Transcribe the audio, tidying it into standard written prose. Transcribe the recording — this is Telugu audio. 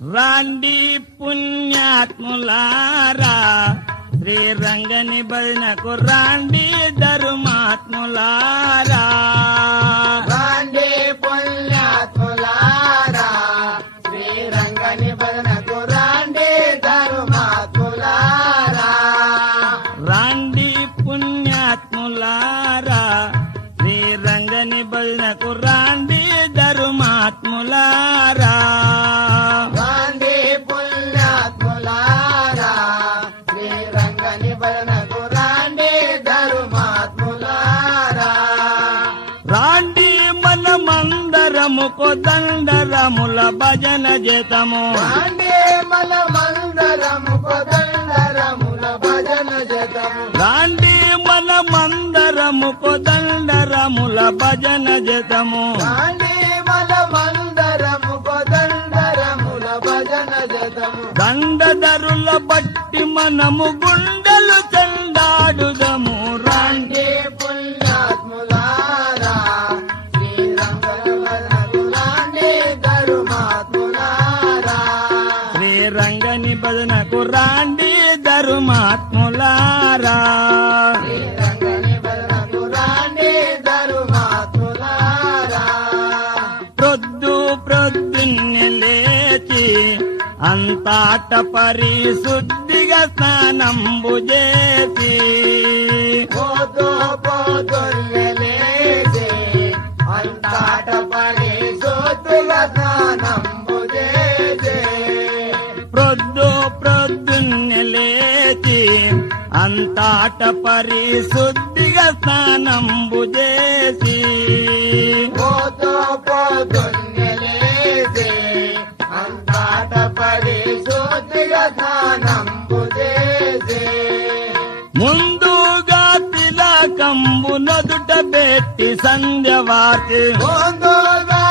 రాండి పుణ్యాత్ములారా శ్రీరంగని భజనకు రాండి ధర్మాత్ములారా. రాండి పుణ్యాత్ములారా శ్రీరంగని భజనకు రాండి ధర్మాత్ములారా. రాండి పుణ్యాత్ములారా శ్రీరంగని భజనకు రాండి ధర్మాత్ములారా. రాండి పుణ్యాత్ములారా శ్రీరంగని భజనకు రాండి ధర్మాత్ములారా. రాండి మనమందరము కొదండరముల భజన చేతము. రాండి మనమందరము కొదండరముల భజన చేతము. రాండి మనమందరము కొదండరముల భజన చేతము. రాండి మనమందరము కొదండరముల భజన చేతము. దండధరుల బట్టి మనము గుండెలు చెండాడుదము. రాండి రాండి పుణ్యాత్ములారా శ్రీరంగని భజనకు రాండి ధర్మాత్ములారా. శ్రీరంగని భజనకు రాండి ధర్మాత్ములారా. శ్రీరంగని భజనకు రాండి ధర్మాత్ములారా. ప్రొద్దున్నే లేచి అంతాట పరిశుద్ధిగా స్నానంబు చేసి. పొద్దున్నే లేచి అంతట పరిశుద్ధిగా స్నానంబు చేసి. ప్రొద్దున్నే లేచి అంతాట పరిశుద్ధిగా స్నానంబు చేసి. పొద్దున్నే లేచి అంతట పరిశుద్ధిగా స్నానంబు చేసి. ముందుగా తిలకంబు నదుట పెట్టి సంధ్యవార్తి. ముందుగా